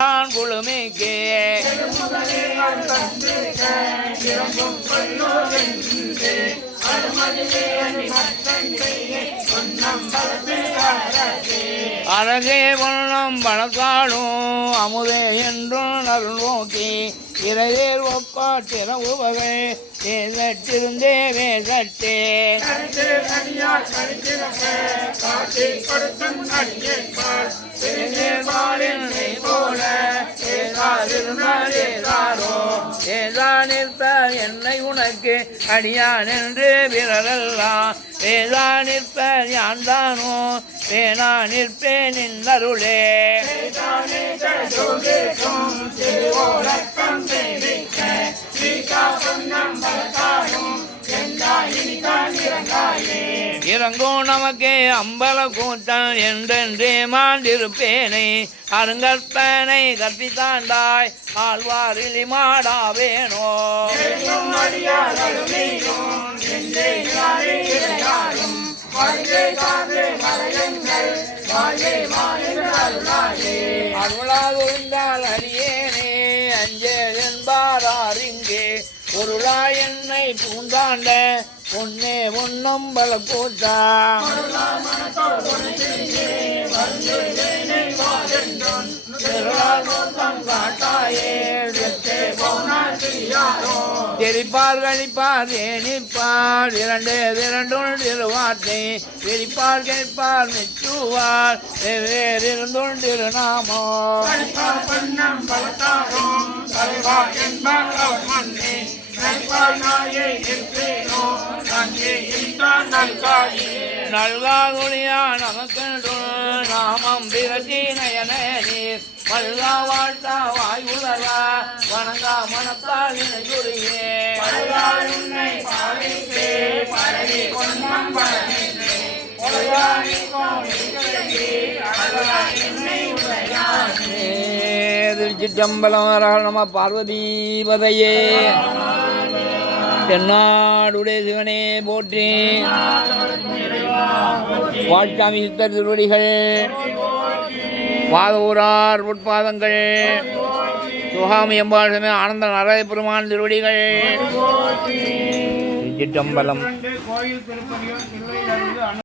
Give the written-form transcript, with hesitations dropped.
குழுமிக்கே அழகே வண்ணம் பணக்காடும் அமுதே என்றும் நருள் நோக்கி இறைவேல் ஒப்பாட்டிறவு வகை ஏற்றிருந்தே வேசட்டே போல நிற்ப என்னை உனக்கு அடியான் என்று விரலெல்லாம் வேதா நிற்ப யான் தானோ பேனா நிற்பேன் நின்னருளே இறங்கும் நமக்கே அம்பல கூட்டம் என்றென்றே மாண்டிருப்பேனை அருங்கற்பனை கற்பித்தாண்டாய் ஆழ்வாரிலி மாடாவேனோ அருளால் ஒழிந்தால் அடியேனே அஞ்சேல் என்பாரிங்கே பொருளாய் என்னை பூந்தாண்ட பொன்னே பொன்னம் பல கூட்டா தெரிப்பார் கழிப்பார் ஏனிப்பார் இரண்டும் திருவார்த்தை தெரிப்பார் கேட்பார் மெச்சுவார் வெவ்வேறிருந்தும் திருநாமோ நல்காகுடியா நமக்கென்று நாமம் பிரதி நயனீர் மல்லா வாழ்த்தா வாயுலரா வணங்கா மனத்தால் இணையுடைய திருச்சிற்றம்பலம் நம பார்வதீபதையே தென்னாடுடைய சிவனே போற்றி வாழ்ச்சாமி சித்தர் திருவடிகள் வாதூரார் உட்பாதங்கள் சுகாமி எம்பாள் சமய ஆனந்த நாராய பெருமான் திருவடிகள் திருச்சிற்றம்பலம்.